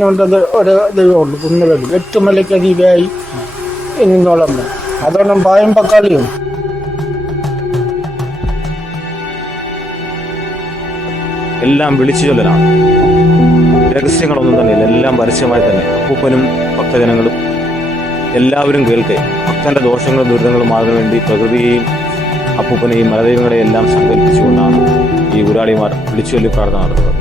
പറഞ്ഞുകൊണ്ടത് ഒരു ദൈവമുള്ളൂ, കുന്നുകളിൽ എട്ടുമലയ്ക്കതീതായി നിന്നോളം അതോണം പായം പക്കാളിയും. എല്ലാം വിളിച്ചു ചൊല്ലലാണ്. രഹസ്യങ്ങളൊന്നും തന്നെയില്ല, എല്ലാം പരസ്യമായി തന്നെ അപ്പൂപ്പനും ഭക്തജനങ്ങളും എല്ലാവരും കേൾക്കെ ഭക്തന്റെ ദോഷങ്ങളും ദുരിതങ്ങളും മാറാൻ വേണ്ടി പ്രകൃതിയെയും അപ്പൂപ്പനെയും മലദൈവങ്ങളെയും എല്ലാം സങ്കല്പിച്ചുകൊണ്ടാണ് ഈ ഊരാളിമാർ വിളിച്ചു ചൊല്ലി പ്രാർത്ഥന നടത്തുന്നത്.